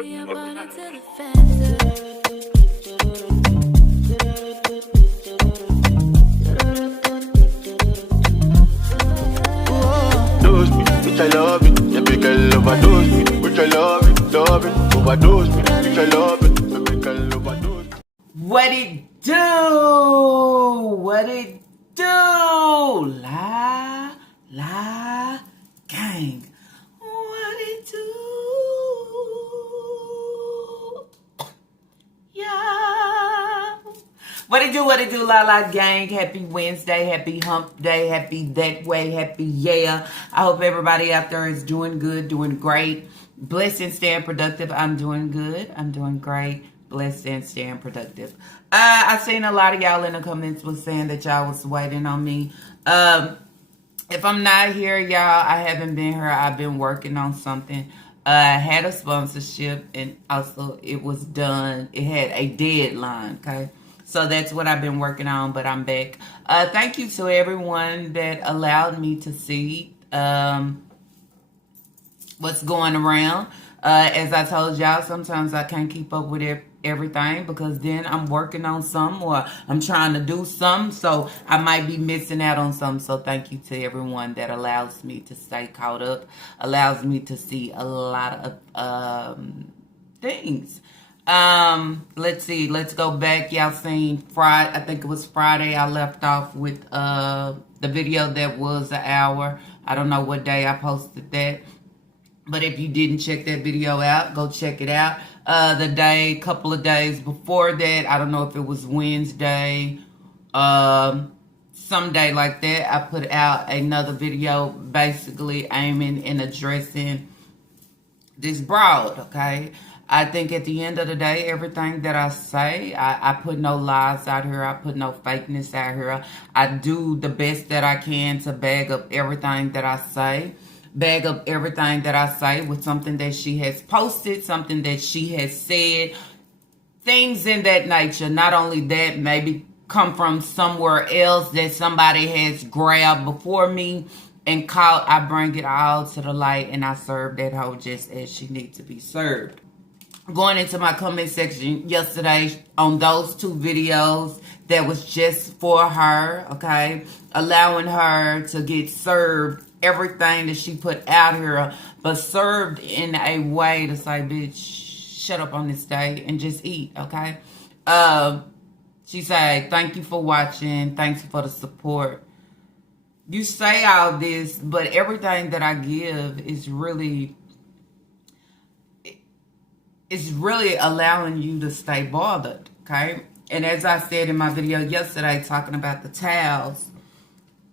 Dose me, which I love it. Yeah, big girl overdose me, which I love it. Overdose me, which I love it. Yeah, big girl overdose me. What it do? What it do? La gang. What it do? Yeah. What it do? What it do? La gang. Happy Wednesday. Happy hump day. Happy that way. Happy yeah. I hope everybody out there is doing good, doing great. Blessed and staying productive. I'm doing good. I'm doing great. Blessed and staying productive. I've seen a lot of y'all in the comments was saying that y'all was waiting on me. If I'm not here, y'all, I haven't been here. I've been working on something. I had a sponsorship, and also it was done. It had a deadline, okay? So that's what I've been working on, but I'm back. Thank you to everyone that allowed me to see what's going around. As I told y'all, sometimes I can't keep up with everything because then I'm working on something or I'm trying to do something, so I might be missing out on something. So thank you to everyone that allows me to stay caught up, allows me to see a lot of things. Let's see, let's go back. Y'all seen Friday, I think it was Friday, I left off with the video that was an hour. I don't know what day I posted that. But if you didn't check that video out, go check it out. Couple of days before that, I don't know if it was Wednesday, some day like that, I put out another video basically aiming and addressing this broad, okay? I think at the end of the day, everything that I say, I put no lies out here. I put no fakeness out here. I do the best that I can to bag up everything that I say. Bag up everything that I say with something that she has posted, something that she has said, things in that nature. Not only that, maybe come from somewhere else that somebody has grabbed before me and caught. I bring it all to the light and I serve that hoe just as she needs to be served. Going into my comment section yesterday on those two videos that was just for her, okay? Allowing her to get served everything that she put out here, but served in a way to say, bitch, shut up on this day and just eat, okay? She said, thank you for watching. Thanks for the support. You say all this, but everything that I give is really allowing you to stay bothered, okay? And as I said in my video yesterday talking about the towels,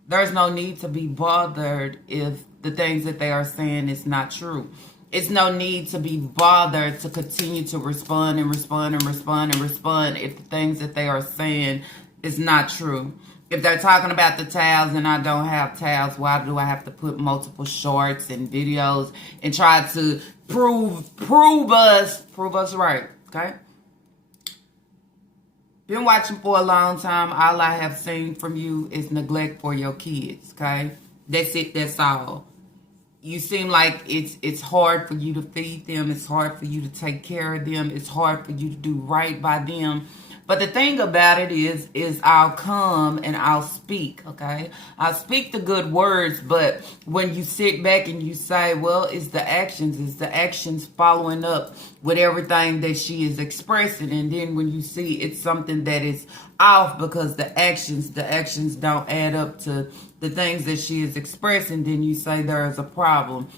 there's no need to be bothered if the things that they are saying is not true. It's no need to be bothered to continue to respond if the things that they are saying is not true. If they're talking about the towels and I don't have towels, why do I have to put multiple shorts and videos and try to prove us right, okay? Been watching for a long time. All I have seen from you is neglect for your kids, okay? That's it, that's all. You seem like it's hard for you to feed them. It's hard for you to take care of them. It's hard for you to do right by them. But the thing about it is I'll come and I'll speak, okay? I'll speak the good words, but when you sit back and you say, well, it's the actions following up with everything that she is expressing. And then when you see it's something that is off because the actions don't add up to the things that she is expressing, then you say there is a problem.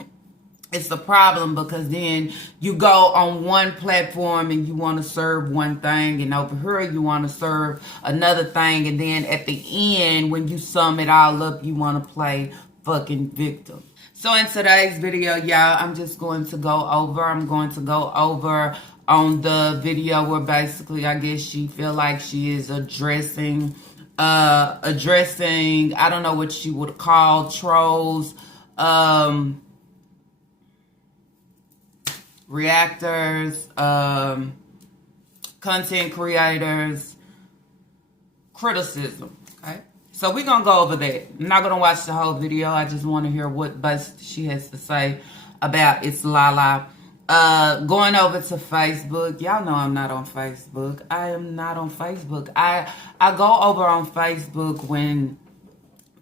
It's a problem because then you go on one platform and you want to serve one thing, and over here you want to serve another thing, and then at the end when you sum it all up, you want to play fucking victim. So in today's video, y'all, I'm going to go over on the video where basically I guess she feel like she is addressing, I don't know what she would call trolls, reactors, content creators, criticism, okay? So we're going to go over that. I'm not going to watch the whole video. I just want to hear what she has to say about It's Lala. Going over to Facebook. Y'all know I'm not on Facebook. I am not on Facebook. I go over on Facebook when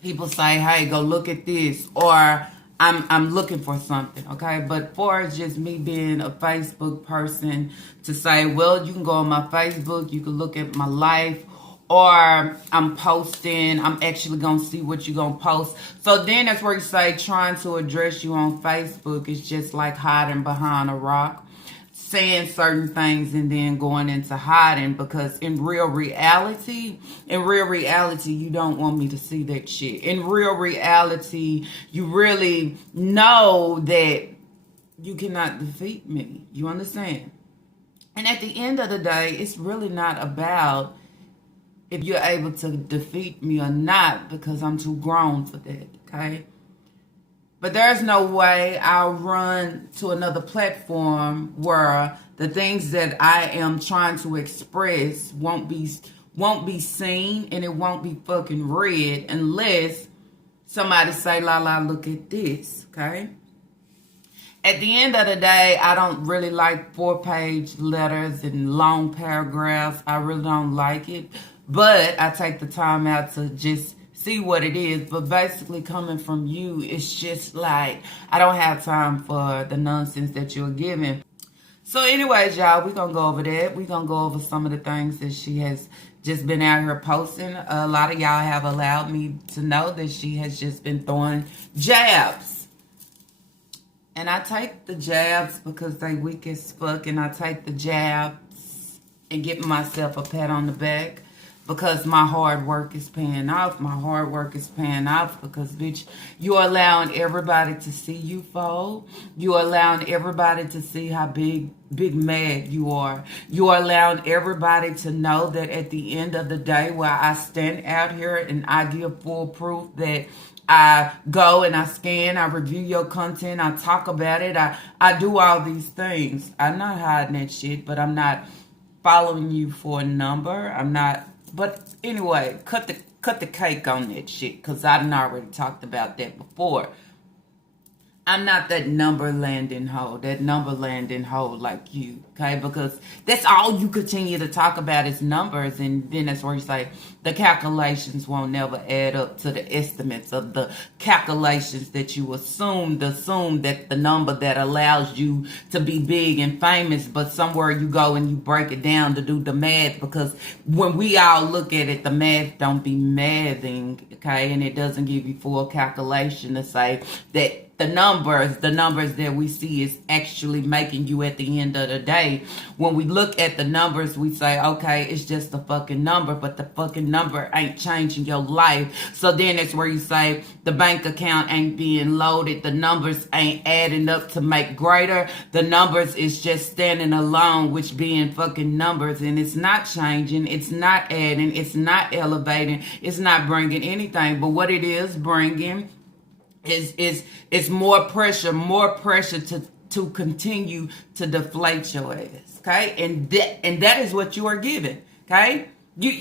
people say, hey, go look at this, or I'm looking for something, okay? But for just me being a Facebook person to say, well, you can go on my Facebook, you can look at my life, or I'm posting, I'm actually going to see what you're going to post. So then that's where you say trying to address you on Facebook is just like hiding behind a rock, saying certain things and then going into hiding, because in real reality, you don't want me to see that shit. In real reality, you really know that you cannot defeat me. You understand? And at the end of the day, it's really not about if you're able to defeat me or not, because I'm too grown for that, okay? But there's no way I'll run to another platform where the things that I am trying to express won't be seen, and it won't be fucking read unless somebody say, la la, look at this, okay? At the end of the day, I don't really like 4-page letters and long paragraphs. I really don't like it. But I take the time out to just see what it is. But basically coming from you, it's just like, I don't have time for the nonsense that you're giving. So anyways, y'all, we're going to go over that. We're going to go over some of the things that she has just been out here posting. A lot of y'all have allowed me to know that she has just been throwing jabs. And I take the jabs because they weak as fuck. And I take the jabs and give myself a pat on the back, because my hard work is paying off. My hard work is paying off because, bitch, you're allowing everybody to see you fold. You're allowing everybody to see how big mad you are. You're allowing everybody to know that at the end of the day, while I stand out here and I give full proof that I go and I scan, I review your content, I talk about it, I do all these things. I'm not hiding that shit, but I'm not following you for a number. I'm not. But anyway, cut the cake on that shit, because I done already talked about that before. I'm not that number landing hoe like you, okay? Because that's all you continue to talk about is numbers, and then that's where you say the calculations won't never add up to the estimates of the calculations that you assume that the number that allows you to be big and famous, but somewhere you go and you break it down to do the math, because when we all look at it, the math don't be mathing, okay? And it doesn't give you full calculation to say that the numbers that we see is actually making you at the end of the day. When we look at the numbers, we say, okay, it's just a fucking number, but the fucking number ain't changing your life. So then that's where you say the bank account ain't being loaded. The numbers ain't adding up to make greater. The numbers is just standing alone, which being fucking numbers, and it's not changing. It's not adding. It's not elevating. It's not bringing anything. But what it is bringing is more pressure to continue to deflate your ass, okay? And that is what you are given, okay? You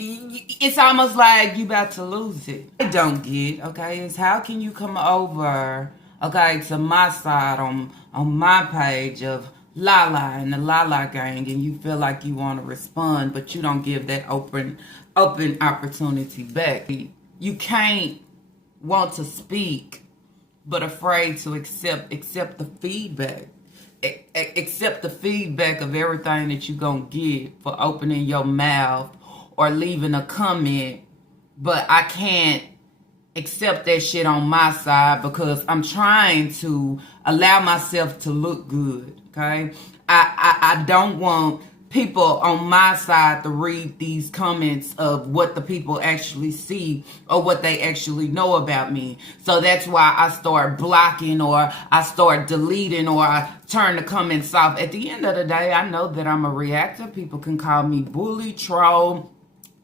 it's almost like you about to lose it. I don't get, okay, is how can you come over, okay, to my side on my page of Lala and the Lala gang, and you feel like you want to respond, but you don't give that open opportunity back. You can't want to speak but afraid to accept the feedback. Accept the feedback of everything that you're going to get for opening your mouth or leaving a comment. But I can't accept that shit on my side because I'm trying to allow myself to look good, okay? I don't want people on my side to read these comments of what the people actually see or what they actually know about me. So that's why I start blocking, or I start deleting, or I turn the comments off. At the end of the day, I know that I'm a reactor. People can call me bully, troll,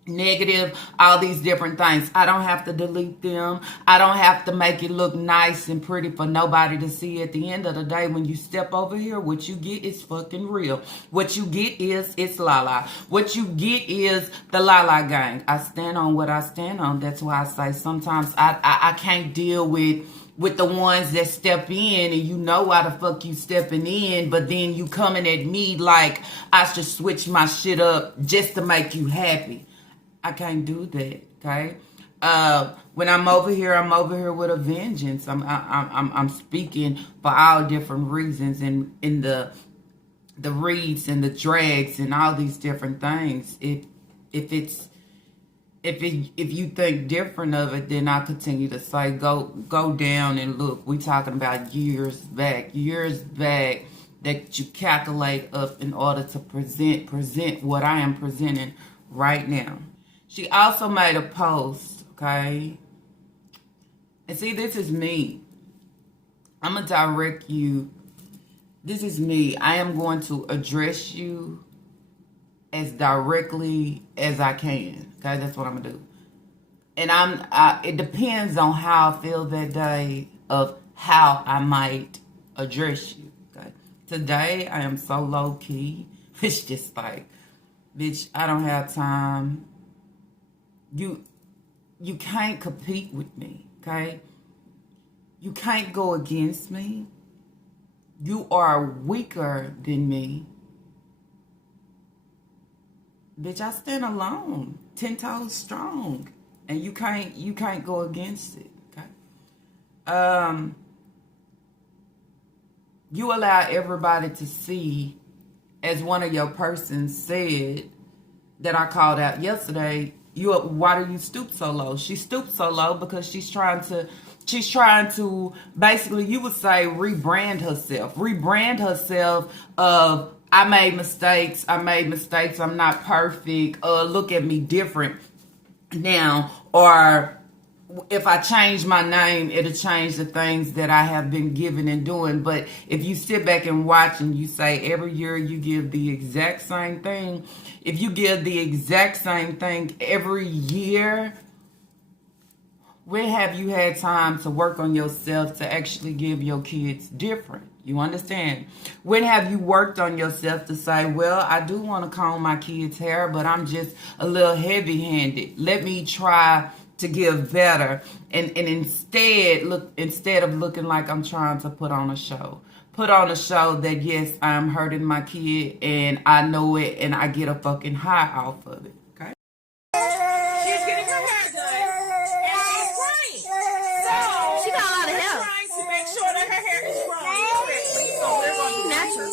negative, all these different things. I don't have to delete them. I don't have to make it look nice and pretty for nobody to see. At the end of the day, when you step over here, what you get is fucking real. What you get is, it's Lala. What you get is the Lala gang. I stand on what I stand on. That's why I say sometimes I can't deal with with the ones that step in and you know why the fuck you stepping in, but then you coming at me like I should switch my shit up just to make you happy. I can't do that, okay? When I'm over here with a vengeance. I'm speaking for all different reasons and in the reads and the drags and all these different things. If you think different of it, then I continue to say go down and look. We talking about years back that you calculate up in order to present what I am presenting right now. She also made a post, okay? And see, this is me. I'm gonna direct you. This is me. I am going to address you as directly as I can. Okay, that's what I'm gonna do. And it depends on how I feel that day of how I might address you. Okay. Today I am so low key. It's just like, bitch, I don't have time. You can't compete with me, okay? You can't go against me. You are weaker than me. Bitch, I stand alone, 10 toes strong, and you can't go against it. Okay. You allow everybody to see, as one of your persons said that I called out yesterday. Why do you stoop so low? She stooped so low because she's trying to basically, you would say, rebrand herself of, I made mistakes, I'm not perfect, look at me different now, or if I change my name, it'll change the things that I have been giving and doing. But if you sit back and watch and you say every year you give the exact same thing, if you give the exact same thing every year, when have you had time to work on yourself to actually give your kids different? You understand? When have you worked on yourself to say, well, I do want to comb my kids' hair, but I'm just a little heavy-handed. Let me try to give better. And instead of looking like I'm trying to put on a show that, yes, I'm hurting my kid and I know it and I get a fucking high off of it. Okay? She's getting her hair done and she's crying. So she got a lot of hair. Trying to make sure that her hair is growing correctly. So we're going to natural.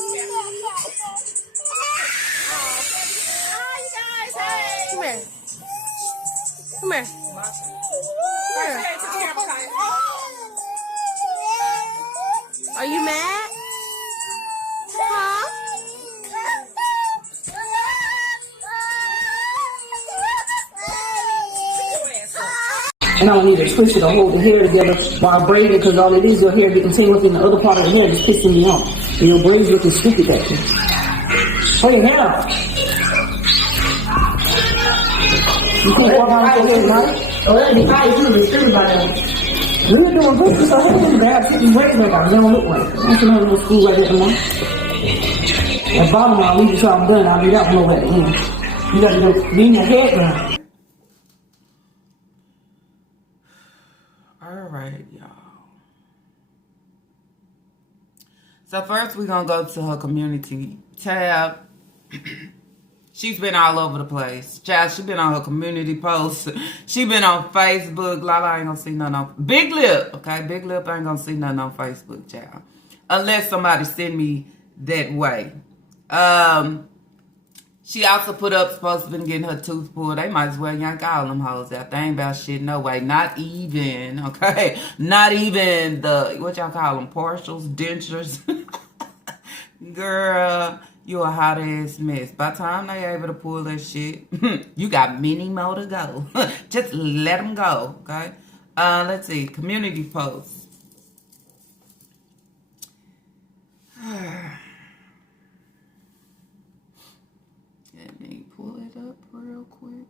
Hi, you guys. Hey. Come here. Come here. Are you mad? Huh? And I don't need to twist it or hold the hair together while braiding, because all it is, your hair getting tangled up in the other part of the hair is pissing me off. And your braids looking stupid that way. Pull your hair out. You can't walk out your hair tonight? Oh, that'd be high too, it's everybody. We're doing good, so I don't grab 50 braids back out. They don't look right. That's another little school right there tomorrow. At bottom, I'll leave it till I'm done. I'll leave that one over at the end. You gotta go lean your head down. All right, y'all. So first we're going to go to her community tab. She's been all over the place. Child, she been on her community posts. She been on Facebook. Lala ain't going to see nothing on... Big Lip, okay? Big Lip ain't going to see nothing on Facebook, child. Unless somebody send me that way. She also put up, supposed to been getting her tooth pulled. They might as well yank all them hoes out. They ain't about shit no way. Not even, okay? Not even the, what y'all call them, partials, dentures. Girl, you a hot ass mess. By the time they able to pull that shit, you got many more to go. Just let them go, okay? Let's see, community posts. Let me pull it up real quick.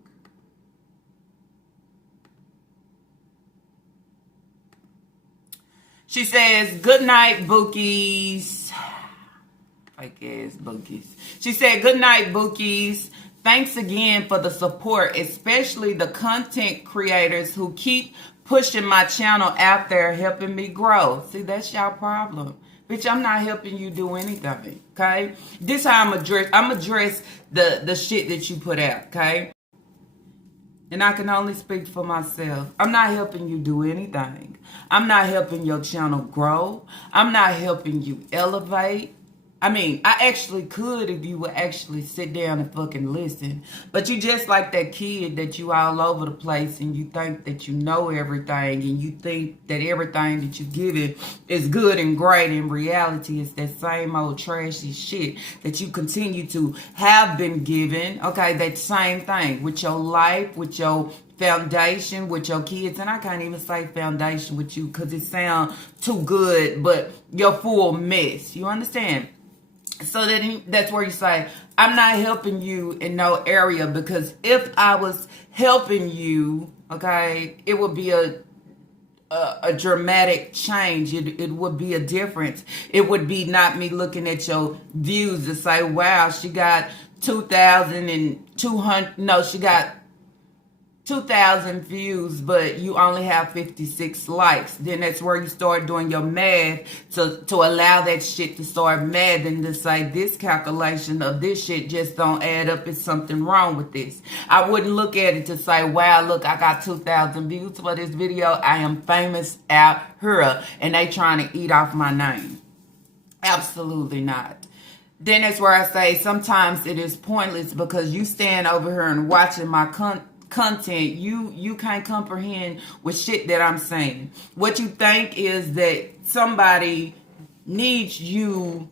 She says, good night, bookies. Fake ass bookies. She said, good night, bookies. Thanks again for the support, especially the content creators who keep pushing my channel out there, helping me grow. See, that's y'all problem. Bitch, I'm not helping you do anything, okay? This how I'm address the shit that you put out, okay? And I can only speak for myself. I'm not helping you do anything. I'm not helping your channel grow. I'm not helping you elevate. I mean, I actually could if you would actually sit down and fucking listen. But you just like that kid that you all over the place and you think that you know everything and you think that everything that you give it is good and great. In reality, it's that same old trashy shit that you continue to have been given. Okay, that same thing with your life, with your foundation, with your kids. And I can't even say foundation with you because it sounds too good, but your full mess. You understand? So that's where you say, I'm not helping you in no area, because if I was helping you, okay, it would be a dramatic change. It would be a difference. It would be not me looking at your views to say, wow, she got 2,200. No, she got 2,000 views, but you only have 56 likes. Then that's where you start doing your math to allow that shit to start mathing to say this calculation of this shit just don't add up. It's something wrong with this. I wouldn't look at it to say, wow, look, I got 2,000 views for this video. I am famous out here and they trying to eat off my name. Absolutely not. Then that's where I say sometimes it is pointless because you stand over here and watching my content, you can't comprehend with shit that I'm saying. What you think is that somebody needs you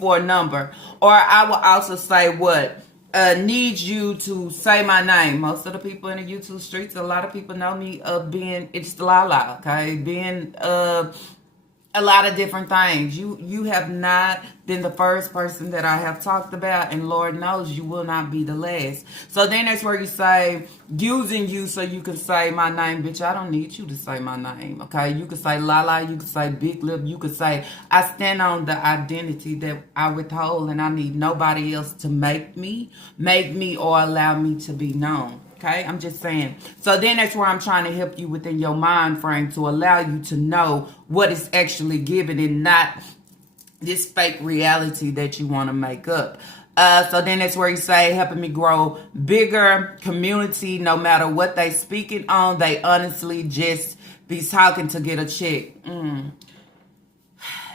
for a number, or I will also say what needs you to say my name. Most of the people in the YouTube streets, a lot of people know me of being it's Lala, okay, being a lot of different things. You have not been the first person that I have talked about, and Lord knows you will not be the last. So then that's where you say, using you so you can say my name. Bitch, I don't need you to say my name, okay? You could say Lala, you could say Big Lip, you could say, I stand on the identity that I withhold, and I need nobody else to make me or allow me to be known. Okay, I'm just saying. So then that's where I'm trying to help you within your mind frame to allow you to know what is actually given and not this fake reality that you want to make up. So then that's where you say, helping me grow bigger community, no matter what they speaking on, they honestly just be talking to get a check.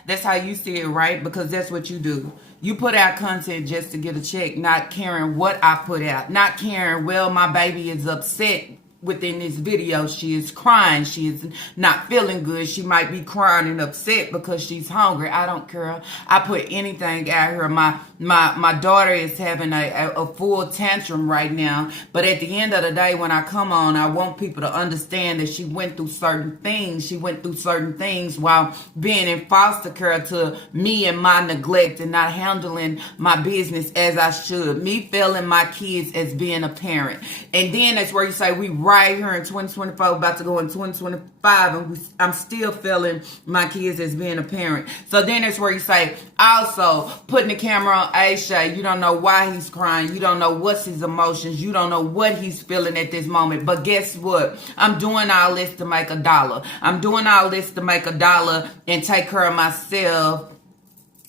That's how you see it, right? Because that's what you do. You put out content just to get a check, not caring what I put out, not caring, well, my baby is upset within this video. She is crying. She is not feeling good. She might be crying and upset because she's hungry. I don't care. I put anything out here. My daughter is having a full tantrum right now. But at the end of the day, when I come on, I want people to understand that she went through certain things. She went through certain things while being in foster care to me and my neglect and not handling my business as I should. Me failing my kids as being a parent. And then that's where you say we right here in 2024, about to go in 2025, and I'm still feeling my kids as being a parent. So then that's where you say, also, putting the camera on Aisha, you don't know why he's crying, you don't know what's his emotions, you don't know what he's feeling at this moment, but guess what? I'm doing all this to make $1. I'm doing all this to make $1 and take care of myself,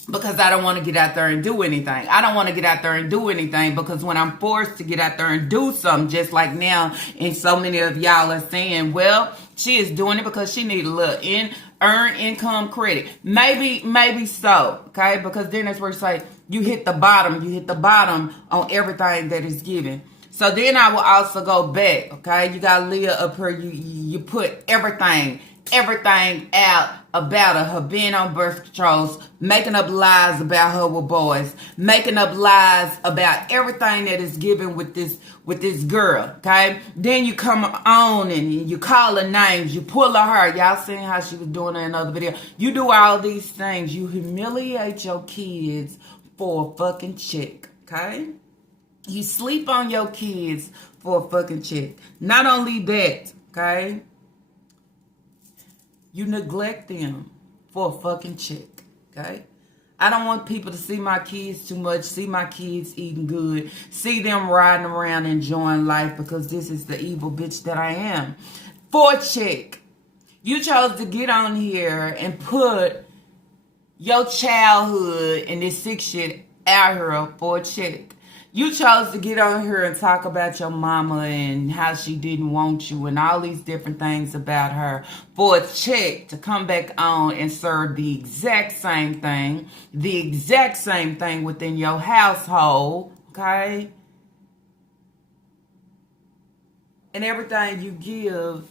because I don't want to get out there and do anything. I don't want to get out there and do anything because when I'm forced to get out there and do something, just like now, and so many of y'all are saying, well, she is doing it because she need a little earn income credit. Maybe so, okay? Because then that's where you say you hit the bottom on everything that is given. So then I will also go back, okay? You got Leah up here. You put everything out about her being on birth controls, making up lies about her with boys, making up lies about everything that is given with this girl, okay? Then you come on and you call her names, you pull her hair. Y'all seen how she was doing in another video. You do all these things. You humiliate your kids for a fucking check, okay? You sleep on your kids for a fucking check. Not only that, okay? You neglect them for a fucking check, okay? I don't want people to see my kids too much, see my kids eating good, see them riding around enjoying life, because this is the evil bitch that I am. For a check, You chose to get on here and put your childhood and this sick shit out here for a check. You chose to get on here and talk about your mama and how she didn't want you and all these different things about her for a check to come back on and serve the exact same thing within your household, okay? And everything you give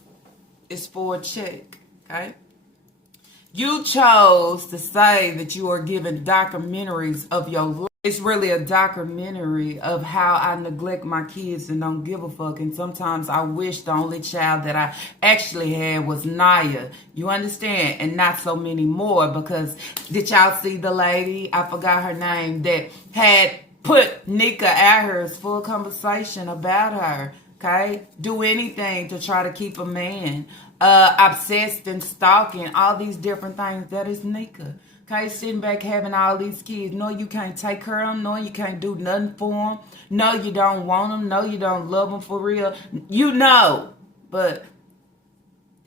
is for a check, okay? You chose to say that you are giving documentaries of your life. It's really a documentary of how I neglect my kids and don't give a fuck. And sometimes I wish the only child that I actually had was Naya. You understand? And not so many more, because did y'all see the lady, I forgot her name, that had put Nika out here as full conversation about her? Okay? Do anything to try to keep a man obsessed and stalking, all these different things. That is Nika. Okay, sitting back having all these kids. No, you can't take care of them. No, you can't do nothing for them. No, you don't want them. No, you don't love them for real. You know. But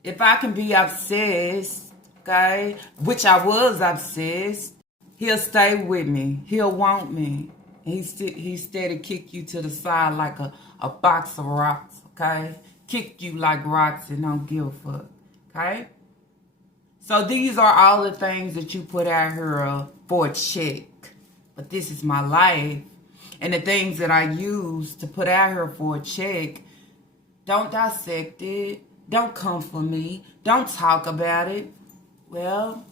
if I can be obsessed, okay, which I was obsessed, he'll stay with me. He'll want me. He steady kick you to the side like a box of rocks, okay? Kick you like rocks and don't give a fuck, okay? So these are all the things that you put out here for a check. But this is my life. And the things that I use to put out here for a check, don't dissect it. Don't come for me. Don't talk about it. Well,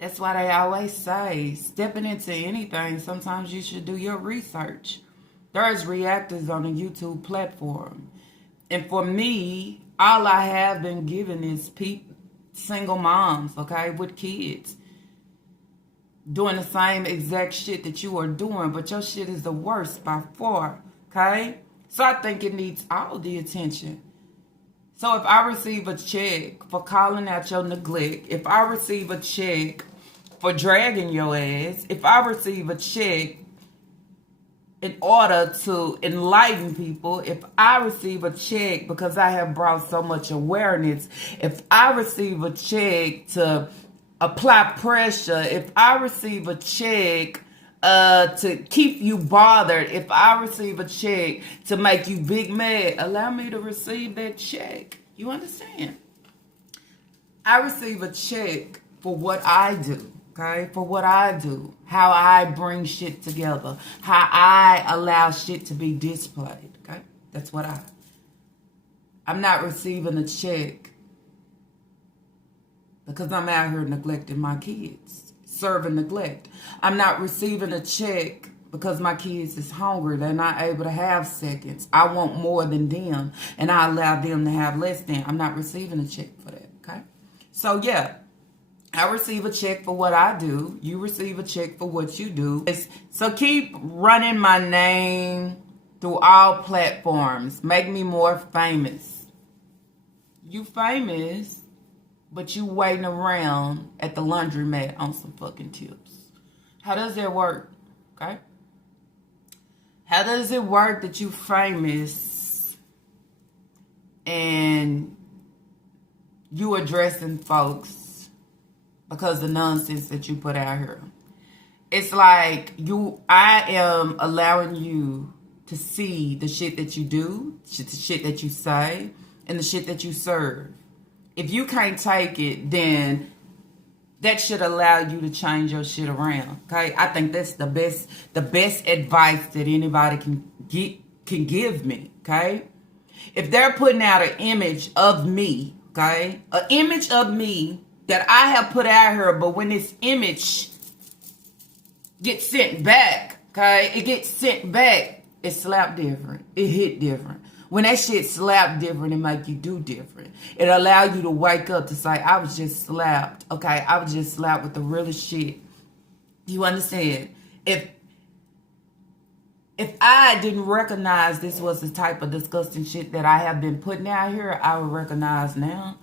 that's why they always say, stepping into anything, sometimes you should do your research. There's reactors on the YouTube platform. And for me, all I have been given is single moms, okay, with kids, doing the same exact shit that you are doing, but your shit is the worst by far, okay? So I think it needs all the attention. So if I receive a check for calling out your neglect, if I receive a check for dragging your ass, if I receive a check in order to enlighten people, if I receive a check because I have brought so much awareness, if I receive a check to apply pressure, if I receive a check to keep you bothered, if I receive a check to make you big mad, allow me to receive that check. You understand? I receive a check for what I do. Okay, for what I do, how I bring shit together, how I allow shit to be displayed. Okay, that's what I'm not receiving a check because I'm out here neglecting my kids, serving neglect. I'm not receiving a check because my kids is hungry. They're not able to have seconds. I want more than them, and I allow them to have less than. I'm not receiving a check for that. Okay, so yeah. I receive a check for what I do. You receive a check for what you do. So keep running my name through all platforms. Make me more famous. You famous, but you waiting around at the laundromat on some fucking tips. How does that work? Okay? How does it work that you famous and you addressing folks because the nonsense that you put out here? It's like I am allowing you to see the shit that you do, the shit that you say, and the shit that you serve. If you can't take it, then that should allow you to change your shit around. Okay? I think that's the best advice that anybody can give me. Okay? If they're putting out an image of me, okay, an image of me that I have put out here, but when this image gets sent back, okay, it gets sent back, it slapped different. It hit different. When that shit slapped different, it make you do different. It allow you to wake up to say, I was just slapped, okay? I was just slapped with the realest shit. You understand? If I didn't recognize this was the type of disgusting shit that I have been putting out here, I would recognize now.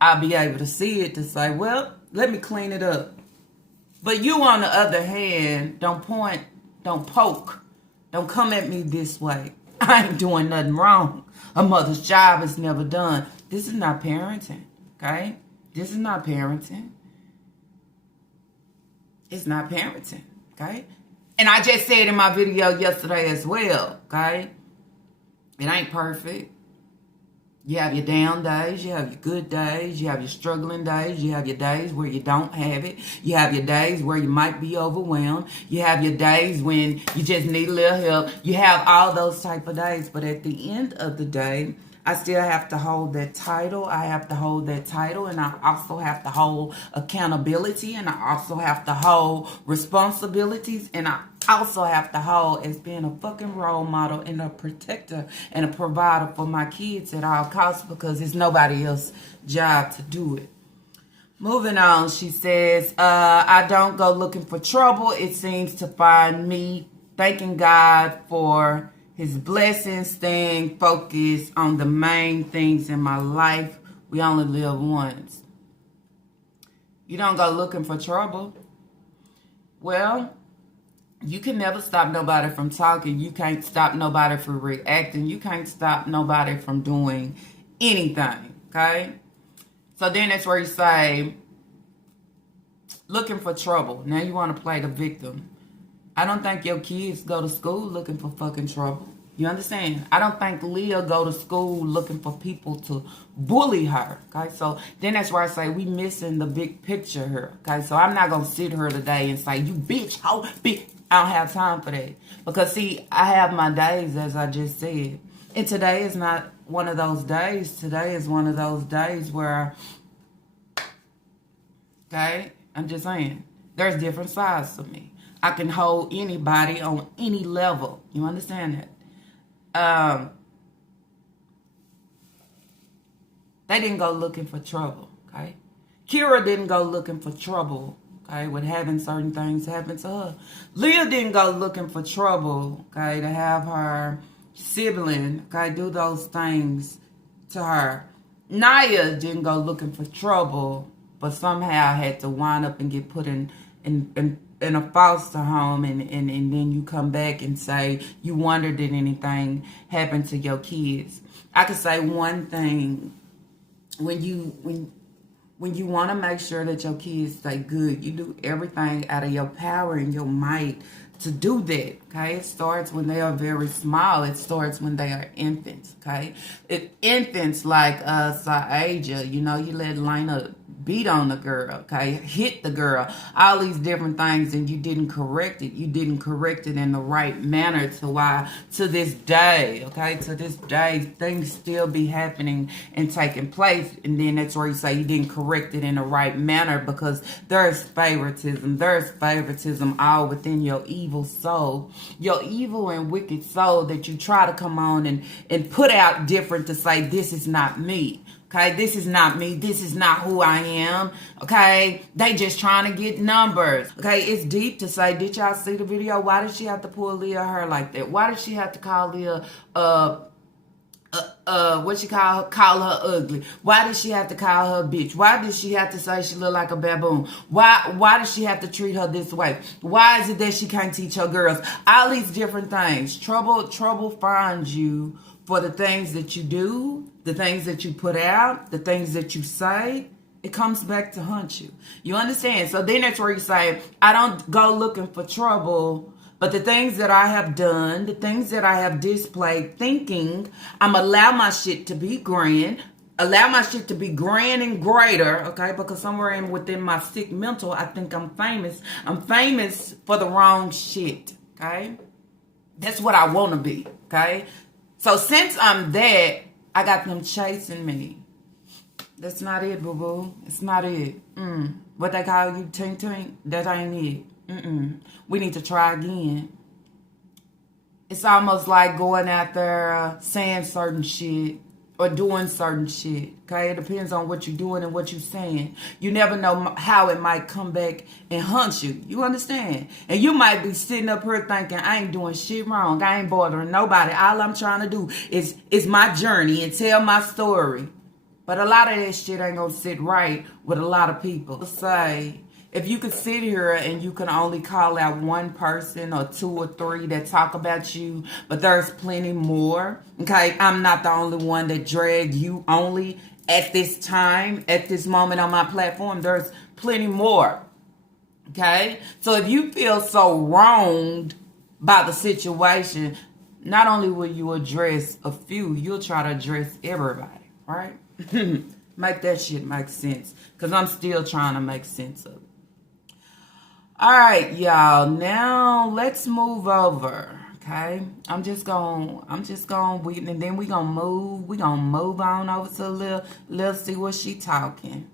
I'll be able to see it to say, well, let me clean it up. But you, on the other hand, don't point, don't poke, don't come at me this way. I ain't doing nothing wrong. A mother's job is never done. This is not parenting, okay? This is not parenting. It's not parenting, okay? And I just said in my video yesterday as well, okay? It ain't perfect. You have your down days, you have your good days, you have your struggling days, you have your days where you don't have it, you have your days where you might be overwhelmed, you have your days when you just need a little help, you have all those type of days, but at the end of the day, I still have to hold that title. I have to hold that title, and I also have to hold accountability, and I also have to hold responsibilities, and I also have to hold as being a fucking role model and a protector and a provider for my kids at all costs, because it's nobody else's job to do it. Moving on, she says, I don't go looking for trouble. It seems to find me. Thanking God for His blessings, staying focused on the main things in my life. We only live once. You don't go looking for trouble. Well, you can never stop nobody from talking. You can't stop nobody from reacting. You can't stop nobody from doing anything, okay? So then that's where you say, looking for trouble. Now you want to play the victim. I don't think your kids go to school looking for fucking trouble. You understand? I don't think Leah go to school looking for people to bully her. Okay, so then that's where I say we missing the big picture here. Okay, so I'm not gonna sit here today and say you bitch, hoe, bitch. I don't have time for that, because see, I have my days, as I just said, and today is not one of those days. Today is one of those days where, okay, I'm just saying, there's different sides to me. I can hold anybody on any level. You understand that? They didn't go looking for trouble, okay? Kira didn't go looking for trouble, okay, with having certain things happen to her. Leah didn't go looking for trouble, okay, to have her sibling, okay, do those things to her. Naya didn't go looking for trouble, but somehow had to wind up and get put in a foster home, and then you come back and say you wonder did anything happen to your kids. I could say one thing: when you want to make sure that your kids stay good, you do everything out of your power and your might to do that. Okay, it starts when they are very small. It starts when they are infants. Okay, infants like Saaja, you know, you let Lena beat on the girl, okay, hit the girl, all these different things, and you didn't correct it. You didn't correct it in the right manner, to why to this day, okay, to this day, things still be happening and taking place. And then that's where you say you didn't correct it in the right manner, because there's favoritism. There's favoritism all within your evil soul, your evil and wicked soul, that you try to come on and put out different to say, this is not me. Okay, this is not me. This is not who I am. Okay, they just trying to get numbers. Okay, it's deep to say, did y'all see the video? Why did she have to pull Leah hair like that? Why did she have to call Leah, what she call her ugly? Why did she have to call her bitch? Why did she have to say she look like a baboon? Why does she have to treat her this way? Why is it that she can't teach her girls? All these different things. Trouble finds you for the things that you do, the things that you put out, the things that you say. It comes back to hunt you. You understand? So then that's where you say, I don't go looking for trouble, but the things that I have done, the things that I have displayed, thinking I'm allow my shit to be grand, allow my shit to be grand and greater, okay? Because somewhere in within my sick mental, I think I'm famous. I'm famous for the wrong shit, okay? That's what I want to be, okay? So since I'm that, I got them chasing me. That's not it, boo-boo. It's not it. What they call you, tink, that ain't it. We need to try again. It's almost like going out there saying certain shit or doing certain shit, okay? It depends on what you're doing and what you're saying. You never know how it might come back and hunt you. You understand? And you might be sitting up here thinking, I ain't doing shit wrong. I ain't bothering nobody. All I'm trying to do is my journey and tell my story. But a lot of that shit ain't gonna sit right with a lot of people. Say, if you could sit here and you can only call out one person or two or three that talk about you, but there's plenty more, okay? I'm not the only one that drag you only at this time, at this moment on my platform. There's plenty more. Okay? So if you feel so wronged by the situation, not only will you address a few, you'll try to address everybody, right? Make that shit make sense. Because I'm still trying to make sense of it. All right, y'all. Now let's move over. Okay, I'm just gonna and then we gonna move on over to Lil see what she talking.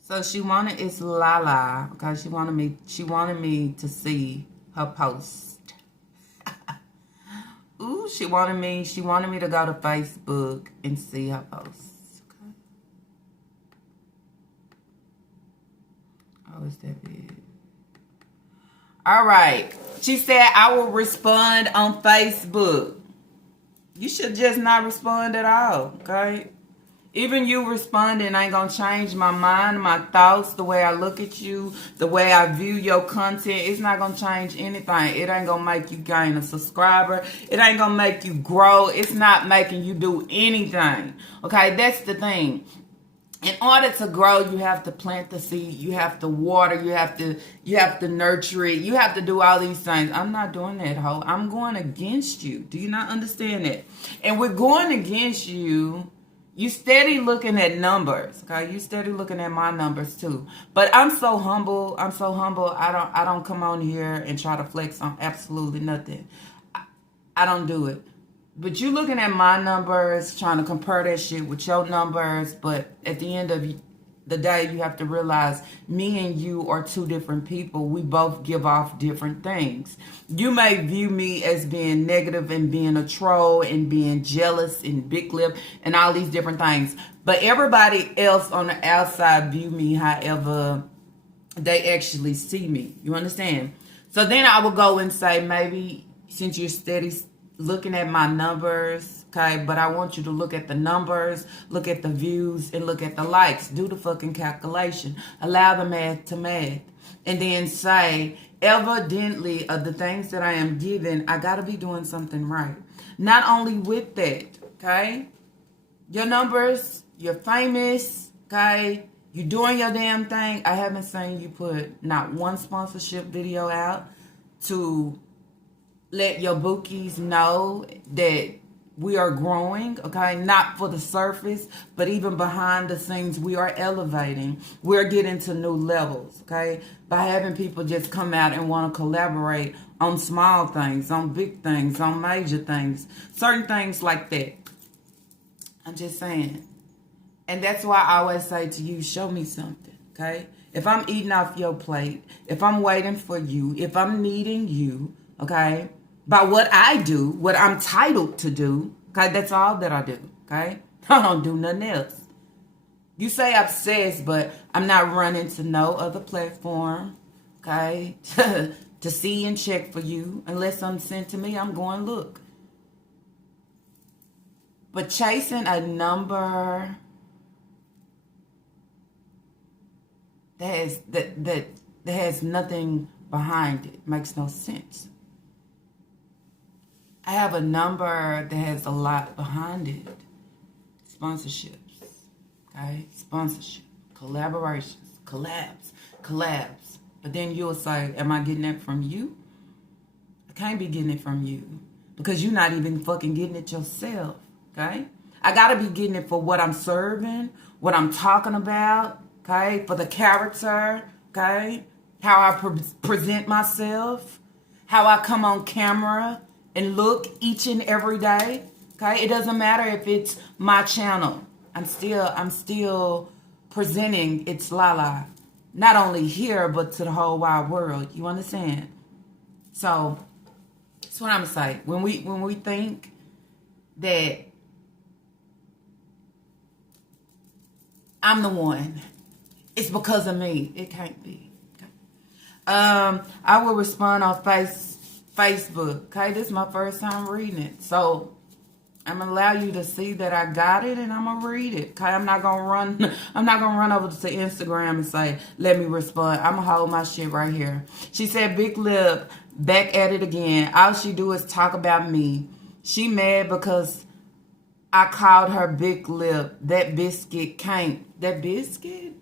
So she wanted, it's Lala, okay? She wanted me to see her post. Ooh, she wanted me to go to Facebook and see her post. Okay. Oh, is that big? All right. She said I will respond on Facebook. You should just not respond at all, okay? Even you responding ain't gonna change my mind, my thoughts, the way I look at you, the way I view your content. It's not gonna change anything. It ain't gonna make you gain a subscriber. It ain't gonna make you grow. It's not making you do anything. Okay, that's the thing. In order to grow, you have to plant the seed. You have to water. You have to nurture it. You have to do all these things. I'm not doing that, ho. I'm going against you. Do you not understand that? And with going against you, you steady looking at numbers, okay? You steady looking at my numbers too. But I'm so humble. I don't come on here and try to flex on absolutely nothing. I don't do it. But you looking at my numbers, trying to compare that shit with your numbers. But at the end of the day, you have to realize me and you are two different people. We both give off different things. You may view me as being negative and being a troll and being jealous and big lip and all these different things. But everybody else on the outside view me however they actually see me. You understand? So then I will go and say, maybe since you're steady looking at my numbers, okay, but I want you to look at the numbers, look at the views, and look at the likes. Do the fucking calculation. Allow the math to math. And then say, evidently, of the things that I am giving, I got to be doing something right. Not only with that, okay, your numbers, you're famous, okay, you're doing your damn thing. I haven't seen you put not one sponsorship video out to let your bookies know that we are growing, okay? Not for the surface, but even behind the scenes, we are elevating. We're getting to new levels, okay? By having people just come out and want to collaborate on small things, on big things, on major things, certain things like that. I'm just saying. And that's why I always say to you, show me something, okay? If I'm eating off your plate, if I'm waiting for you, if I'm needing you, okay, by what I do, what I'm titled to do, okay, that's all that I do, okay? I don't do nothing else. You say obsessed, but I'm not running to no other platform, okay, to see and check for you. Unless something sent to me, I'm going look. But chasing a number that has nothing behind it makes no sense. I have a number that has a lot behind it. Sponsorships, okay? Sponsorship, collaborations, collabs. But then you'll say, am I getting that from you? I can't be getting it from you because you're not even fucking getting it yourself, okay? I gotta be getting it for what I'm serving, what I'm talking about, okay? For the character, okay? How I present myself, how I come on camera and look each and every day, okay? It doesn't matter if it's my channel. I'm still presenting it's Lala, not only here but to the whole wide world. You understand? So that's what I'm gonna say. When we think that I'm the one, it's because of me. It can't be. Okay? I will respond on Facebook. Okay, this is my first time reading it, so I'm gonna allow you to see that I got it, and I'm gonna read it. Okay, I'm not gonna run. I'm not gonna run over to Instagram and say, "Let me respond." I'm gonna hold my shit right here. She said, "Big lip, back at it again. All she do is talk about me. She mad because I called her big lip. That biscuit can't. That biscuit?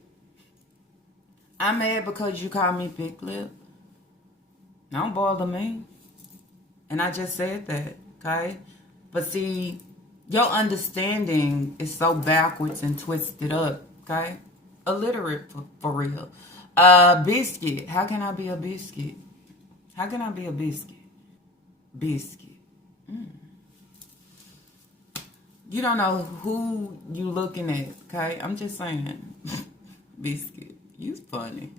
I'm mad because you called me big lip. Don't bother me. And I just said that, okay? But see, your understanding is so backwards and twisted up, okay? Illiterate for real. Biscuit. How can I be a biscuit? How can I be a biscuit? Biscuit. You don't know who you looking at, okay? I'm just saying. Biscuit. You funny.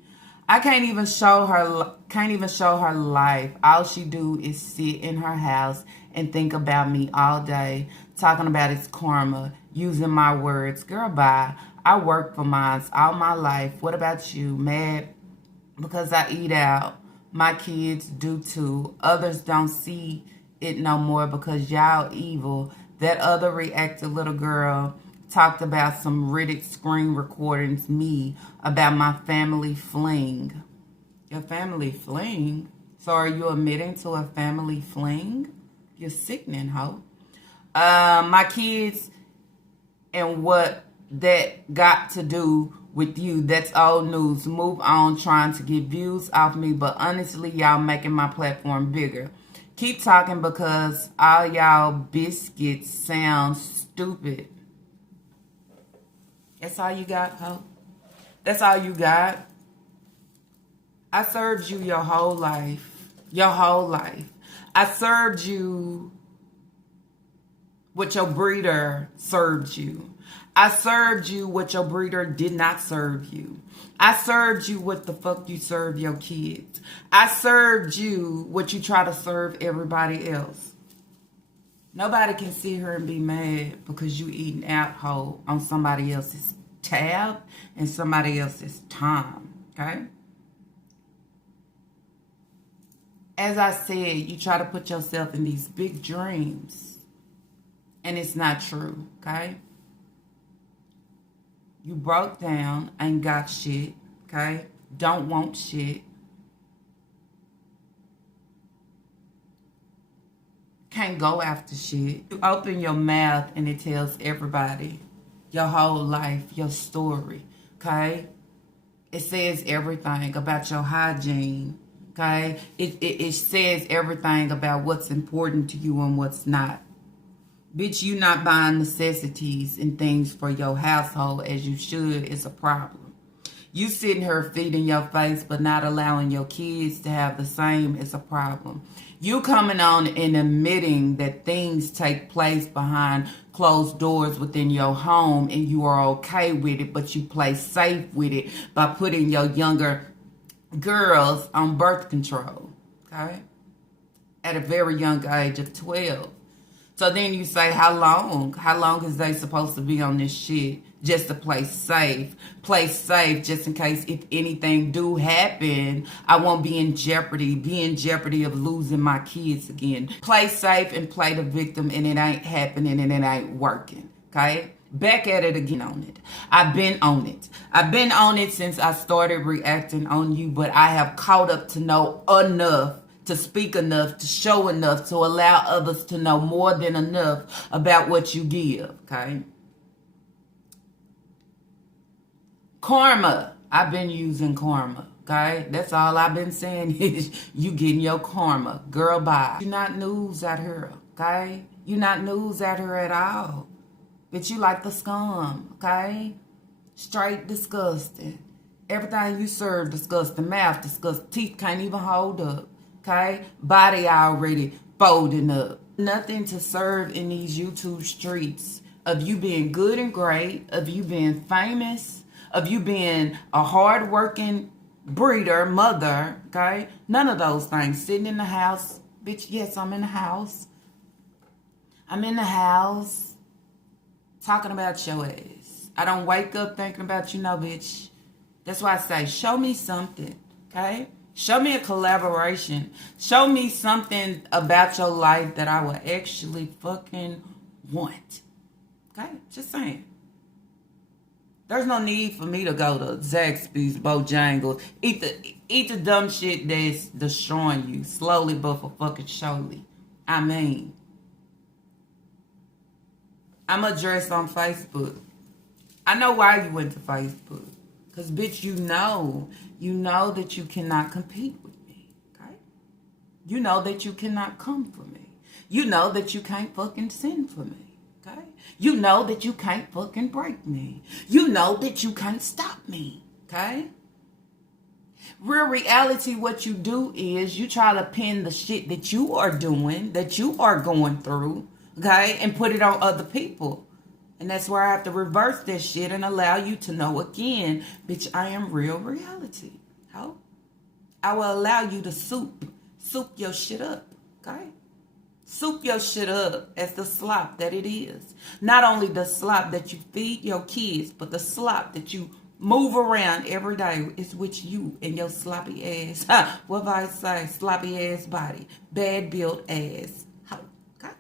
I can't even show her life. All she do is sit in her house and think about me all day, talking about it's karma, using my words. Girl, bye. I work for mine all my life. What about you? Mad because I eat out. My kids do too. Others don't see it no more because y'all evil. That other reactive little girl talked about some Reddit screen recordings, me, about my family fling. Your family fling? So are you admitting to a family fling? You're sickening, ho. My kids and what that got to do with you, that's old news. Move on trying to get views off me, but honestly, y'all making my platform bigger. Keep talking because all y'all biscuits sound stupid. That's all you got, ho? That's all you got? I served you your whole life. Your whole life. I served you what your breeder served you. I served you what your breeder did not serve you. I served you what the fuck you serve your kids. I served you what you try to serve everybody else. Nobody can sit here and be mad because you eating out whole on somebody else's tab and somebody else's time, okay? As I said, you try to put yourself in these big dreams and it's not true, okay? You broke down, ain't got shit, okay? Don't want shit. Can't go after shit. You open your mouth and it tells everybody your whole life, your story, okay? It says everything about your hygiene, okay? It says everything about what's important to you and what's not. Bitch, you not buying necessities and things for your household as you should is a problem. You sitting here feeding your face but not allowing your kids to have the same is a problem. You coming on and admitting that things take place behind closed doors within your home and you are okay with it, but you play safe with it by putting your younger girls on birth control, okay? At a very young age of 12. So then you say, how long? How long is they supposed to be on this shit just to play safe? Play safe just in case if anything do happen, I won't be in jeopardy of losing my kids again. Play safe and play the victim and it ain't happening and it ain't working, okay? Back at it again on it. I've been on it. I've been on it since I started reacting on you, but I have caught up to know enough, to speak enough, to show enough, to allow others to know more than enough about what you give, okay? Karma. I've been using karma, okay? That's all I've been saying is you getting your karma. Girl, bye. You're not news out here, okay? You're not news out here at all. But you like the scum, okay? Straight disgusting. Everything you serve disgusting. Mouth disgusting. Teeth can't even hold up. Okay? Body already folding up. Nothing to serve in these YouTube streets of you being good and great, of you being famous, of you being a hard-working breeder, mother, okay? None of those things. Sitting in the house. Bitch, yes, I'm in the house. I'm in the house talking about your ass. I don't wake up thinking about you, no, bitch. That's why I say, show me something, okay? Show me a collaboration. Show me something about your life that I will actually fucking want. Okay? Just saying. There's no need for me to go to Zaxby's, Bojangles, eat the dumb shit that's destroying you slowly but for fucking surely. I mean, I'm addressed on Facebook. I know why you went to Facebook. Because, bitch, you know that you cannot compete with me, okay? You know that you cannot come for me. You know that you can't fucking send for me, okay? You know that you can't fucking break me. You know that you can't stop me, okay? Real reality, what you do is you try to pin the shit that you are doing, that you are going through, okay, and put it on other people. And that's where I have to reverse that shit and allow you to know again, bitch, I am real reality. How? I will allow you to soup your shit up, okay? Soup your shit up as the slop that it is. Not only the slop that you feed your kids, but the slop that you move around every day is with you and your sloppy ass. What if I say? Sloppy ass body. Bad built ass. How? Okay?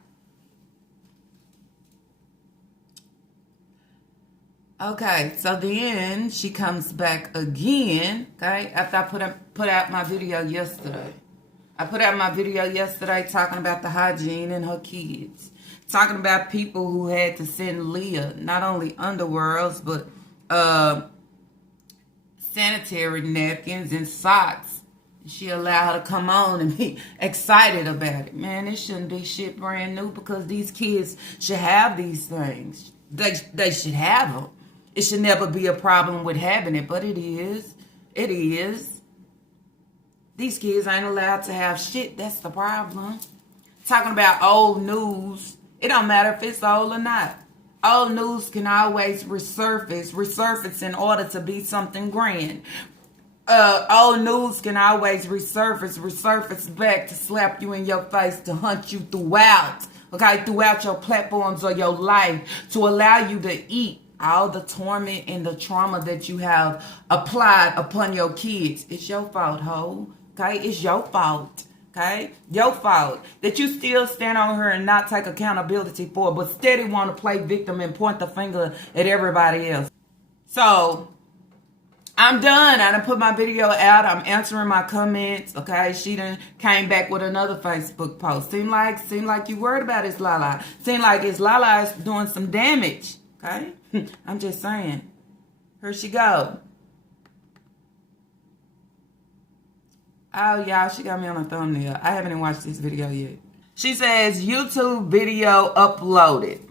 Okay, so then she comes back again, okay, after I put out my video yesterday. I put out my video yesterday talking about the hygiene and her kids. Talking about people who had to send Leah not only underwears, but sanitary napkins and socks. She allowed her to come on and be excited about it. Man, it shouldn't be shit brand new because these kids should have these things. They should have them. It should never be a problem with having it, but it is. It is. These kids ain't allowed to have shit. That's the problem. Talking about old news. It don't matter if it's old or not. Old news can always resurface in order to be something grand. Old news can always resurface back to slap you in your face, to hunt you throughout your platforms or your life, to allow you to eat all the torment and the trauma that you have applied upon your kids. It's your fault, ho. Okay? It's your fault. Okay? Your fault. That you still stand on her and not take accountability for it, but steady want to play victim and point the finger at everybody else. So, I'm done. I done put my video out. I'm answering my comments. Okay? She done came back with another Facebook post. Seem like you worried about It's Lala. Seem like It's Lala is doing some damage. Okay? I'm just saying. Here she go. Oh, y'all, she got me on a thumbnail. I haven't even watched this video yet. She says, YouTube video uploaded.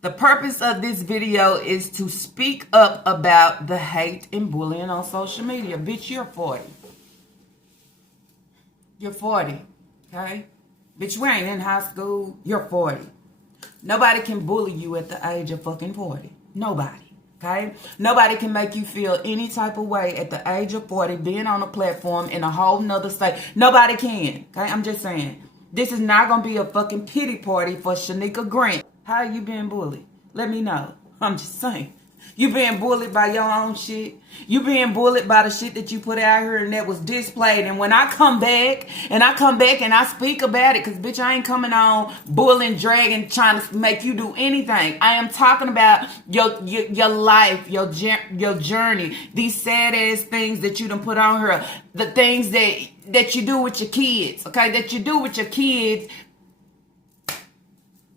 The purpose of this video is to speak up about the hate and bullying on social media. Bitch, you're 40. You're 40, okay? Bitch, we ain't in high school. You're 40. Nobody can bully you at the age of fucking 40. Nobody. Okay? Nobody can make you feel any type of way at the age of 40 being on a platform in a whole nother state. Nobody can. Okay? I'm just saying. This is not going to be a fucking pity party for Shanika Grant. How you been bullied? Let me know. I'm just saying. You being bullied by your own shit. You being bullied by the shit that you put out here and that was displayed. And when I come back and I speak about it, because bitch, I ain't coming on bullying, dragging, trying to make you do anything. I am talking about your life, your journey, these sad ass things that you done put on her, the things that you do with your kids, okay? That you do with your kids.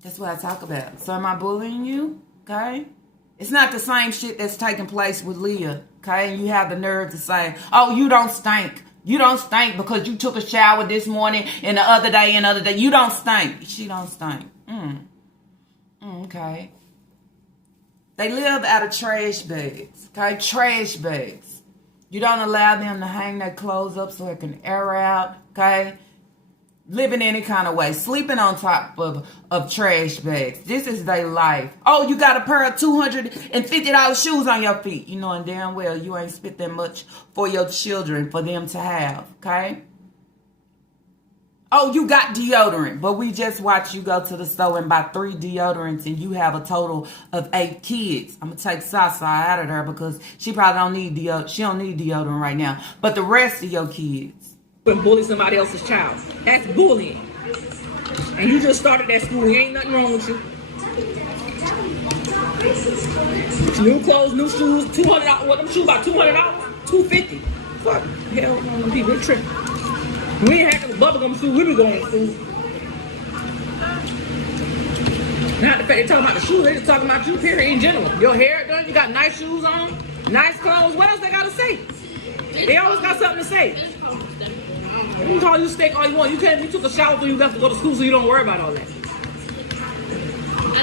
That's what I talk about. So am I bullying you? Okay? It's not the same shit that's taking place with Leah, okay? And you have the nerve to say, oh, you don't stink. You don't stink because you took a shower this morning and the other day. You don't stink. She don't stink. Okay. They live out of trash bags, okay? Trash bags. You don't allow them to hang their clothes up so it can air out, okay? Living any kind of way, sleeping on top of trash bags. This is their life. Oh, you got a pair of $250 shoes on your feet. You knowing damn well you ain't spent that much for your children for them to have, okay? Oh, you got deodorant, but we just watched you go to the store and buy 3 deodorants and you have a total of 8 kids. I'm going to take Sasa out of there because she probably don't need deodorant. She don't need deodorant right now. But the rest of your kids. And bully somebody else's child. That's bullying. And you just started that school. There ain't nothing wrong with you. New clothes, new shoes, $200. What them shoes about $200? $250. Fuck, hell, them people tripping. We ain't having the bubblegum shoes. We be going to school. Not the fact they talking about the shoes. They just talking about you, period, in general. Your hair done. You got nice shoes on, nice clothes. What else they got to say? They always got something to say. You can call you steak all you want. You took a shower before you left to go to school, so you don't worry about all that.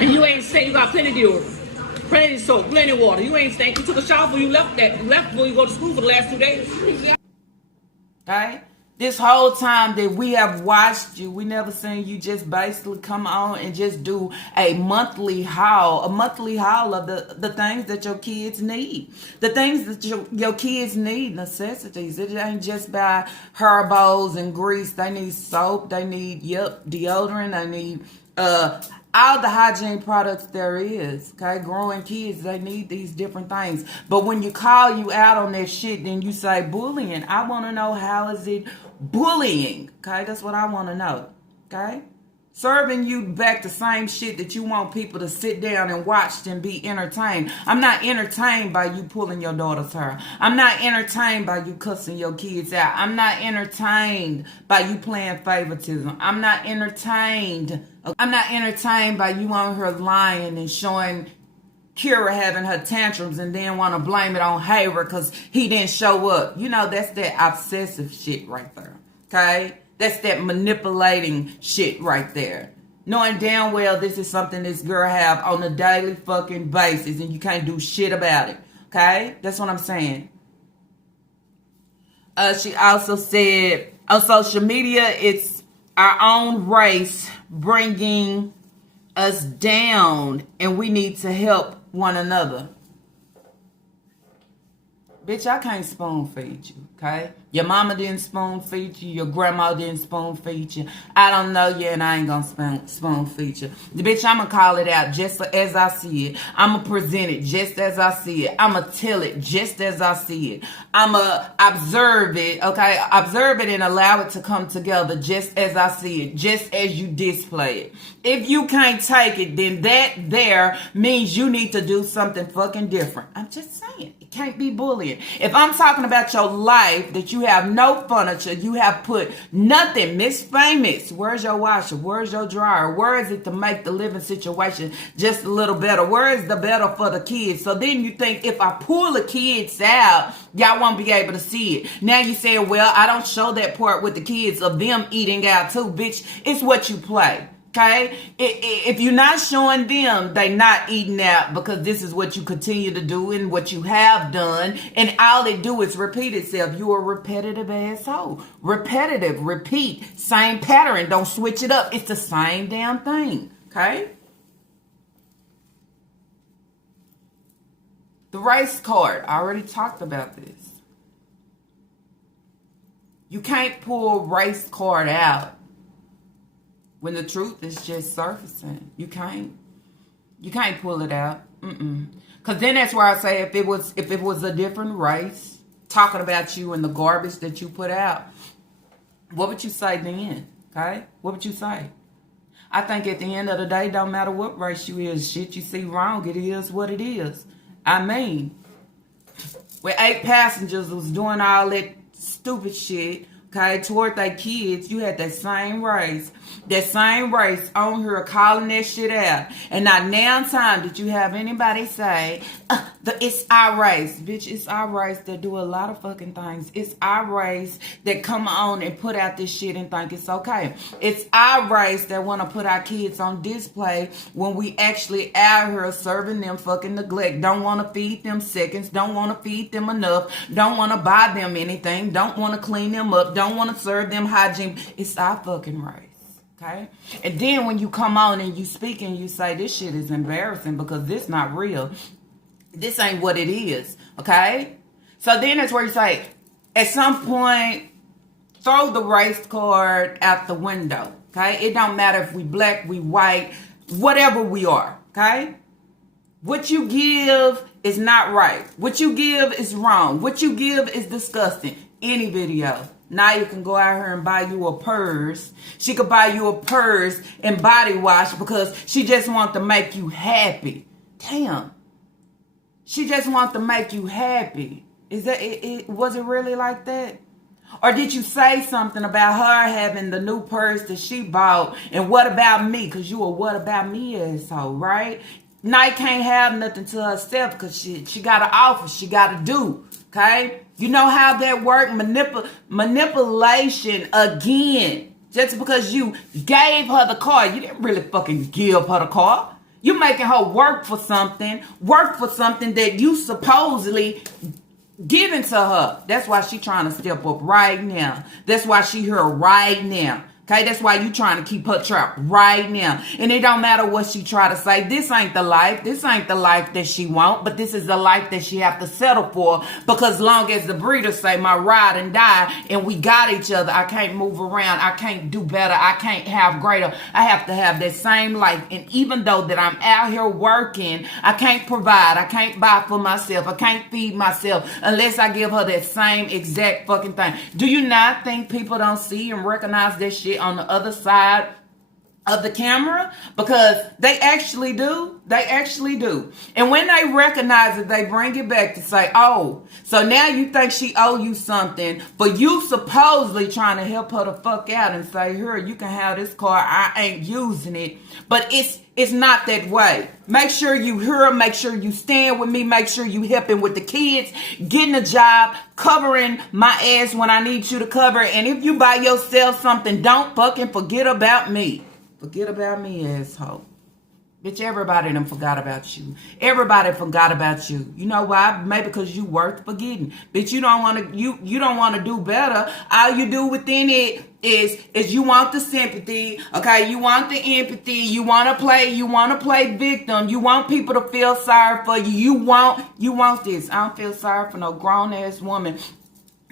And you ain't stink. You got plenty of deodorant, plenty of soap, plenty of water. You ain't stink. You took a shower before you left before you go to school for the last 2 days. Okay? This whole time that we have watched you, we never seen you just basically come on and just do a monthly haul of the things that your kids need. The things that your kids need, necessities. It ain't just by herbals and grease. They need soap. They need, deodorant. They need all the hygiene products there is. Okay, growing kids, they need these different things. But when you call you out on that shit, then you say bullying. I want to know, how is it bullying? Okay, that's what I want to know. Okay, serving you back the same shit that you want people to sit down and watch and be entertained. I'm not entertained by you pulling your daughter's hair. I'm not entertained by you cussing your kids out. I'm not entertained by you playing favoritism. I'm not entertained by you on her lying and showing Kira having her tantrums and then want to blame it on Hayward because he didn't show up. You know, that's that obsessive shit right there. Okay? That's that manipulating shit right there. Knowing damn well this is something this girl have on a daily fucking basis and you can't do shit about it. Okay? That's what I'm saying. She also said on social media, it's our own race bringing us down and we need to help one another. Bitch, I can't spoon feed you, okay? Your mama didn't spoon feed you. Your grandma didn't spoon feed you. I don't know you and I ain't gonna spoon feed you. Bitch, I'm gonna call it out just as I see it. I'm gonna present it just as I see it. I'm gonna tell it just as I see it. I'm gonna observe it, okay? Observe it and allow it to come together just as I see it, just as you display it. If you can't take it, then that there means you need to do something fucking different. I'm just saying. It can't be bullying. If I'm talking about your life, that you have no furniture, you have put nothing, Miss Famous, where's your washer? Where's your dryer? Where is it to make the living situation just a little better? Where is the better for the kids? So then you think, if I pull the kids out, y'all won't be able to see it. Now you say, well, I don't show that part with the kids of them eating out too. Bitch, it's what you play. Okay, if you're not showing them, they not eating out because this is what you continue to do and what you have done, and all they do is repeat itself. You a repetitive asshole. Repetitive, repeat, same pattern. Don't switch it up. It's the same damn thing. Okay. The race card. I already talked about this. You can't pull race card out when the truth is just surfacing. You can't pull it out. Cause then that's where I say, if it was a different race talking about you and the garbage that you put out, what would you say then? Okay, what would you say? I think at the end of the day, don't matter what race you is, shit you see wrong, it is what it is. I mean, where 8 passengers was doing all that stupid shit, okay, toward their kids, you had that same race on here calling that shit out. And not now time did you have anybody say, it's our race. Bitch, it's our race that do a lot of fucking things. It's our race that come on and put out this shit and think it's okay. It's our race that want to put our kids on display when we actually out here serving them fucking neglect. Don't want to feed them seconds. Don't want to feed them enough. Don't want to buy them anything. Don't want to clean them up. Don't want to serve them hygiene. It's our fucking race. Okay? And then when you come on and you speak and you say this shit is embarrassing because this not real. This ain't what it is. Okay? So then that's where you say, at some point, throw the race card out the window. Okay? It don't matter if we black, we white, whatever we are. Okay? What you give is not right. What you give is wrong. What you give is disgusting. Any video. Naya can go out here and buy you a purse. She could buy you a purse and body wash because she just wants to make you happy. Damn. She just wants to make you happy. Is that was it really like that? Or did you say something about her having the new purse that she bought? And what about me? Because you a what about me asshole, right? Night can't have nothing to herself because she got to offer. She got to do. Okay? You know how that work? Manipulation again. Just because you gave her the car, you didn't really fucking give her the car. You're making her work for something that you supposedly giving to her. That's why she trying to step up right now. That's why she here right now. Okay, that's why you trying to keep her trapped right now. And it don't matter what she try to say. This ain't the life. This ain't the life that she want. But this is the life that she have to settle for. Because long as the breeders say my ride and die and we got each other, I can't move around. I can't do better. I can't have greater. I have to have that same life. And even though that I'm out here working, I can't provide. I can't buy for myself. I can't feed myself unless I give her that same exact fucking thing. Do you not think people don't see and recognize that shit on the other side of the camera? Because they actually do. They actually do. And when they recognize it, they bring it back to say, oh, so now you think she owe you something for you supposedly trying to help her the fuck out and say, here, you can have this car. I ain't using it. But it's not that way. Make sure you hear, make sure you stand with me, make sure you helping with the kids, getting a job, covering my ass when I need you to cover. And if you buy yourself something, don't fucking forget about me. Forget about me, asshole. Bitch, everybody done forgot about you. Everybody forgot about you. You know why? Maybe because you worth forgetting. Bitch, you don't want to you don't want to do better. All you do within it is you want the sympathy, okay? You want the empathy. You want to play victim. You want people to feel sorry for you. You want this. I don't feel sorry for no grown ass woman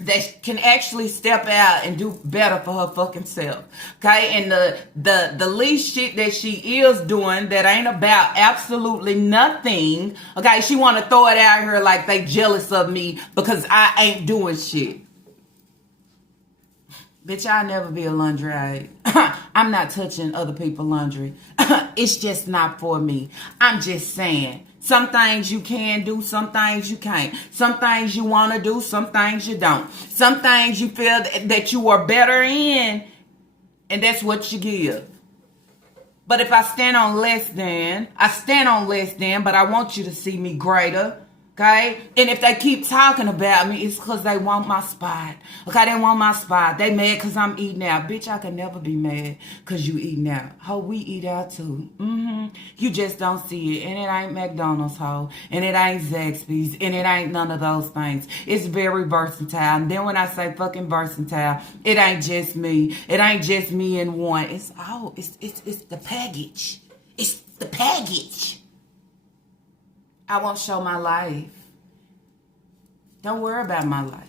that can actually step out and do better for her fucking self. Okay? And the least shit that she is doing that ain't about absolutely nothing. Okay? She want to throw it out here like they jealous of me because I ain't doing shit. Bitch, I'll never be a laundry aide. I'm not touching other people's laundry. It's just not for me. I'm just saying. Some things you can do, some things you can't. Some things you want to do, some things you don't. Some things you feel that you are better in, and that's what you give. But if I stand on less than, but I want you to see me greater. Okay? And if they keep talking about me, it's because they want my spot. Okay? They want my spot. They mad because I'm eating out. Bitch, I can never be mad because you eating out. Ho, we eat out too. You just don't see it. And it ain't McDonald's, ho. And it ain't Zaxby's. And it ain't none of those things. It's very versatile. And then when I say fucking versatile, it ain't just me. It ain't just me in one. It's the package. It's the package. I won't show my life. Don't worry about my life,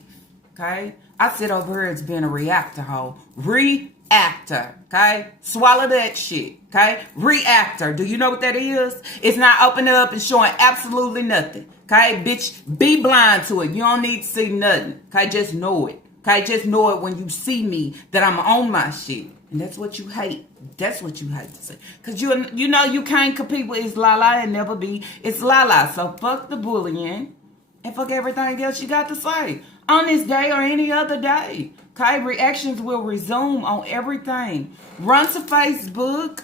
okay? I sit over here as being a reactor, hoe. Reactor, okay? Swallow that shit, okay? Reactor. Do you know what that is? It's not opening up and showing absolutely nothing, okay? Bitch, be blind to it. You don't need to see nothing, okay? Just know it, okay? Just know it when you see me that I'm on my shit. And that's what you hate. That's what you hate to say. Because you know you can't compete with It's Lala and never be It's Lala. So fuck the bullying and fuck everything else you got to say. On this day or any other day. Okay? Reactions will resume on everything. Run to Facebook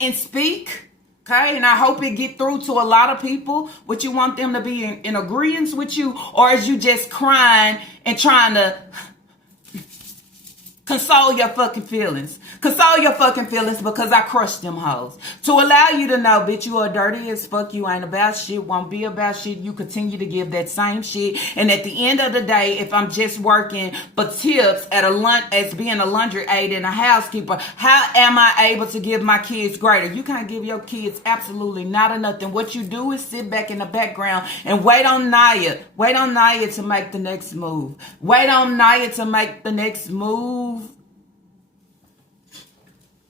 and speak. Okay? And I hope it get through to a lot of people. What you want them to be in agreement with you, or is you just crying and trying to console your fucking feelings. Console your fucking feelings because I crushed them hoes. To allow you to know, bitch, you are dirty as fuck. You ain't about shit. Won't be about shit. You continue to give that same shit. And at the end of the day, if I'm just working for tips at as being a laundry aide and a housekeeper, how am I able to give my kids greater? You can't give your kids absolutely not a nothing. What you do is sit back in the background and wait on Naya. Wait on Naya to make the next move. Wait on Naya to make the next move.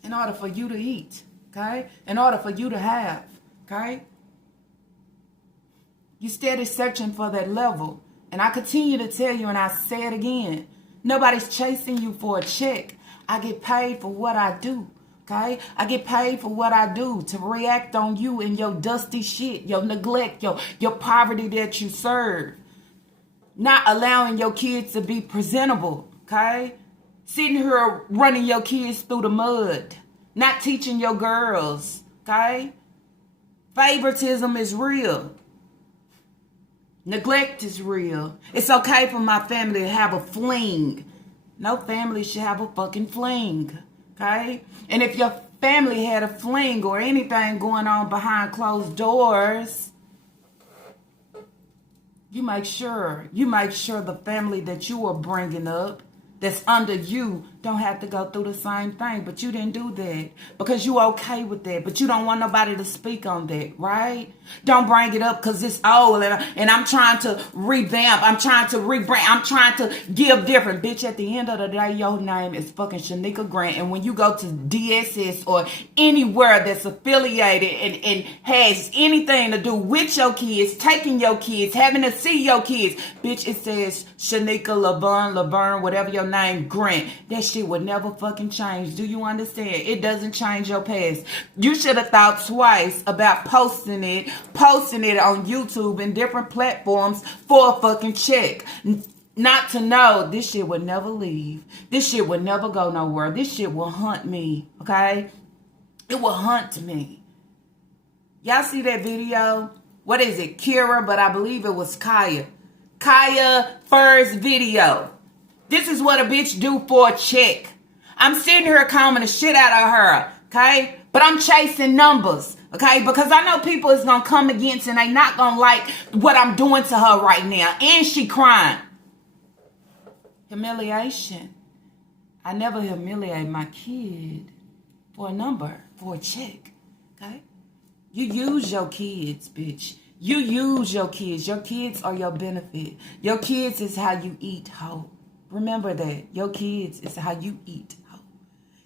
In order for you to eat, okay? In order for you to have, okay? You steady searching for that level. And I continue to tell you, and I say it again, Nobody's chasing you for a check. I get paid for what I do. Okay? I get paid for what I do to react on you and your dusty shit, your neglect, your poverty that you serve. Not allowing your kids to be presentable. Okay? Sitting here running your kids through the mud. Not teaching your girls. Okay? Favoritism is real. Neglect is real. It's okay for my family to have a fling. No family should have a fucking fling. Okay? And if your family had a fling or anything going on behind closed doors, you make sure the family that you are bringing up, that's under you, don't have to go through the same thing. But you didn't do that because you okay with that. But you don't want nobody to speak on that, right? Don't bring it up because it's old and I'm trying to revamp. I'm trying to rebrand. I'm trying to give different. Bitch, at the end of the day, your name is fucking Shanika Grant. And when you go to DSS or anywhere that's affiliated and has anything to do with your kids, taking your kids, having to see your kids, bitch, it says Shanika Laverne, whatever your name, Grant. That shit would never fucking change. Do you understand? It doesn't change your past. You should have thought twice about posting it on YouTube and different platforms for a fucking check. Not to know this shit would never leave. This shit would never go nowhere. This shit will hunt me, okay? It will hunt me. Y'all see that video? What is it? Kira, but I believe it was Kaya. Kaya first video. This is what a bitch do for a check. I'm sitting here combing the shit out of her, okay? But I'm chasing numbers, okay? Because I know people is going to come against and they not going to like what I'm doing to her right now. And she crying. Humiliation. I never humiliate my kid for a number, for a check, okay? You use your kids, bitch. You use your kids. Your kids are your benefit. Your kids is how you eat, hoe. Remember that. Your kids is how you eat.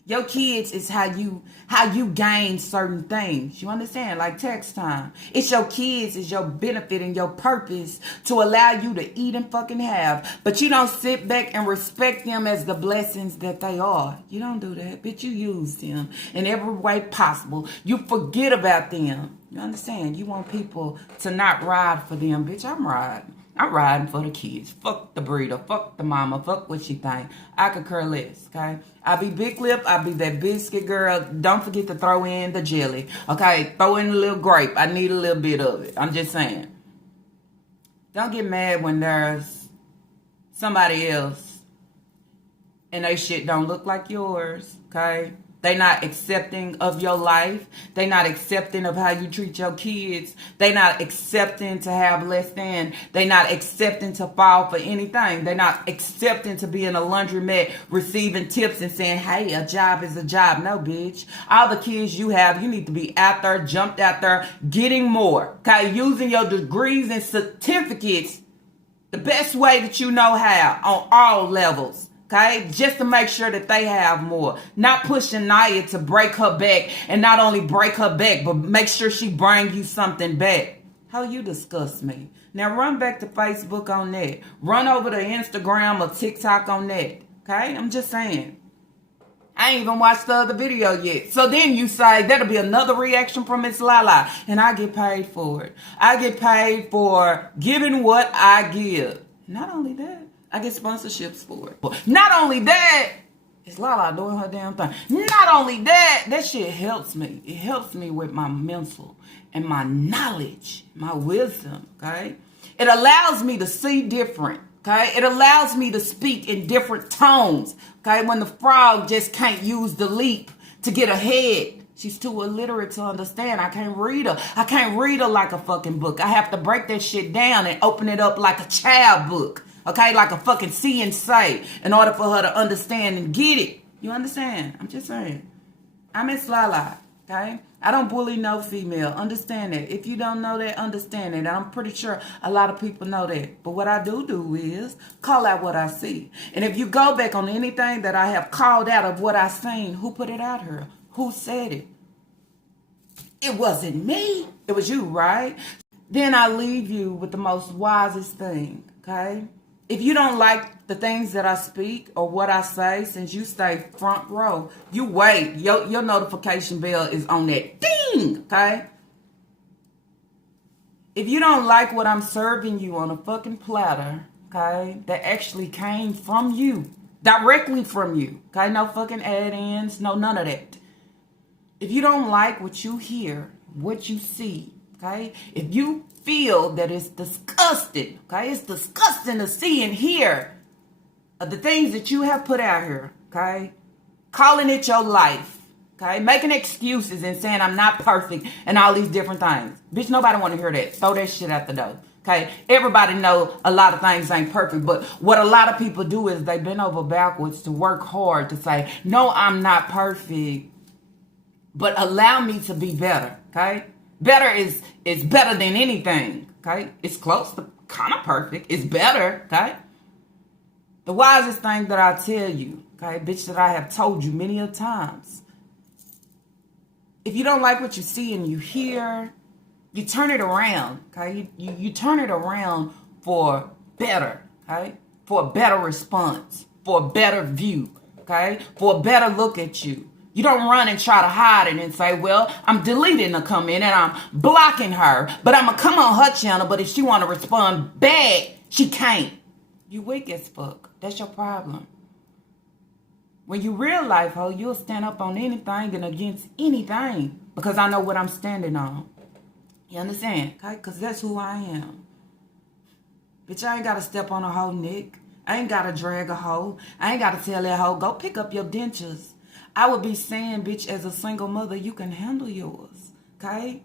Your kids is how you gain certain things. You understand? Like text time. It's your kids, is your benefit and your purpose to allow you to eat and fucking have. But you don't sit back and respect them as the blessings that they are. You don't do that. Bitch, you use them in every way possible. You forget about them. You understand? You want people to not ride for them. Bitch, I'm riding. I'm riding for the kids. Fuck the breeder. Fuck the mama. Fuck what she think. I could care less, okay? I be big lip. I be that biscuit girl. Don't forget to throw in the jelly. Okay? Throw in a little grape. I need a little bit of it. I'm just saying. Don't get mad when there's somebody else and they shit don't look like yours, okay? They not accepting of your life. They not accepting of how you treat your kids. They not accepting to have less than. They not accepting to fall for anything. They not accepting to be in a laundromat receiving tips and saying, hey, a job is a job. No, bitch. All the kids you have, you need to be out there, jumped out there, getting more. Okay, using your degrees and certificates the best way that you know how on all levels. Okay, just to make sure that they have more. Not pushing Naya to break her back and not only break her back, but make sure she bring you something back. How you disgust me. Now run back to Facebook on that. Run over to Instagram or TikTok on that. Okay, I'm just saying. I ain't even watched the other video yet. So then you say that'll be another reaction from Miss Lala. And I get paid for it. I get paid for giving what I give. Not only that, I get sponsorships for it. Not only that, it's Lala doing her damn thing. Not only that, that shit helps me. It helps me with my mental and my knowledge, my wisdom, okay? It allows me to see different, okay? It allows me to speak in different tones, okay? When the frog just can't use the leap to get ahead. She's too illiterate to understand. I can't read her. I can't read her like a fucking book. I have to break that shit down and open it up like a child book. Okay, like a fucking see and say in order for her to understand and get it. You understand? I'm just saying. I'm Miss Lala, okay? I don't bully no female. Understand that. If you don't know that, understand it. I'm pretty sure a lot of people know that. But what I do is call out what I see. And if you go back on anything that I have called out of what I seen, who put it out here? Who said it? It wasn't me. It was you, right? Then I leave you with the most wisest thing, okay? If you don't like the things that I speak or what I say, since you stay front row, you wait. Your notification bell is on that ding, okay? If you don't like what I'm serving you on a fucking platter, okay, that actually came from you, directly from you, okay? No fucking add-ins, no none of that. If you don't like what you hear, what you see, okay? If you feel that it's disgusting, okay? It's disgusting to see and hear the things that you have put out here, okay? Calling it your life, okay? Making excuses and saying I'm not perfect and all these different things. Bitch, nobody want to hear that. Throw that shit out the door, okay? Everybody know a lot of things ain't perfect, but what a lot of people do is they bend over backwards to work hard to say, no, I'm not perfect, but allow me to be better, okay? Better is better than anything, okay? It's close to kind of perfect. It's better, okay? The wisest thing that I tell you, okay, bitch, that I have told you many a times. If you don't like what you see and you hear, you turn it around, okay? You turn it around for better, okay? For a better response, for a better view, okay? For a better look at you. You don't run and try to hide it and say, well, I'm deleting the comment and I'm blocking her, but I'm going to come on her channel, but if she want to respond bad, she can't. You weak as fuck. That's your problem. When you real life, ho, you'll stand up on anything and against anything because I know what I'm standing on. You understand? Okay? Because that's who I am. Bitch, I ain't got to step on a hoe neck. I ain't got to drag a hoe. I ain't got to tell that hoe, go pick up your dentures. I would be saying, bitch, as a single mother, you can handle yours, okay?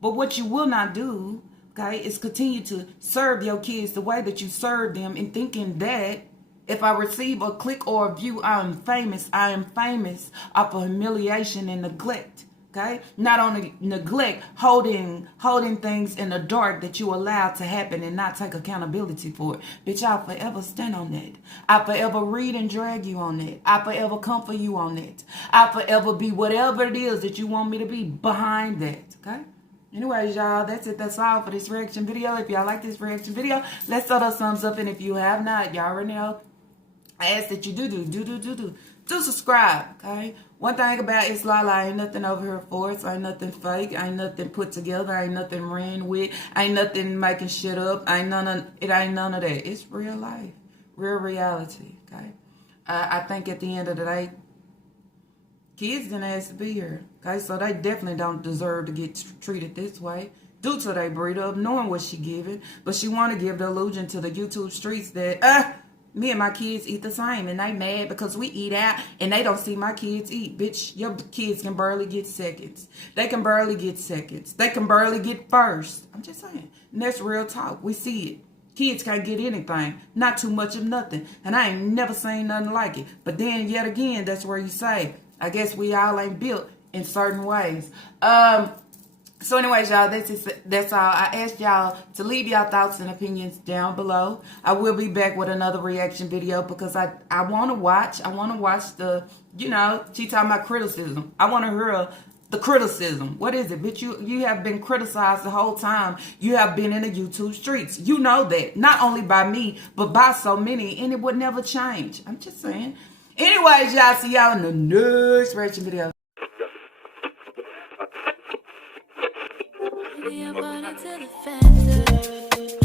But what you will not do, okay, is continue to serve your kids the way that you serve them and thinking that if I receive a click or a view, I am famous off of humiliation and neglect, okay? Not only neglect, holding things in the dark that you allow to happen and not take accountability for it. Bitch, I'll forever stand on that. I'll forever read and drag you on that. I'll forever comfort you on that. I'll forever be whatever it is that you want me to be behind that, okay? Anyways, y'all, that's it. That's all for this reaction video. If y'all like this reaction video, let's throw those thumbs up. And if you have not, y'all already know, I ask that you do subscribe, okay? One thing about it's Lala, ain't nothing over here for us. Ain't nothing fake. Ain't nothing put together. Ain't nothing ran with. Ain't nothing making shit up. Ain't none of that. It's real life, real reality, okay? I think at the end of the day, kids didn't ask to be here, okay? So they definitely don't deserve to get treated this way due to they breed up, knowing what she giving. But she want to give the illusion to the YouTube streets that, me and my kids eat the same, and they mad because we eat out, and they don't see my kids eat. Bitch, your kids can barely get seconds. They can barely get seconds. They can barely get first. I'm just saying. And that's real talk. We see it. Kids can't get anything. Not too much of nothing. And I ain't never seen nothing like it. But then, yet again, that's where you say, I guess we all ain't built in certain ways. So anyways, y'all, that's all. I asked y'all to leave y'all thoughts and opinions down below. I will be back with another reaction video because I want to watch the, you know, she talking about criticism. I want to hear the criticism. What is it? Bitch, you have been criticized the whole time. You have been in the YouTube streets. You know that. Not only by me, but by so many. And it would never change. I'm just saying. Anyways, y'all, see y'all in the next reaction video. Be a body to the fence.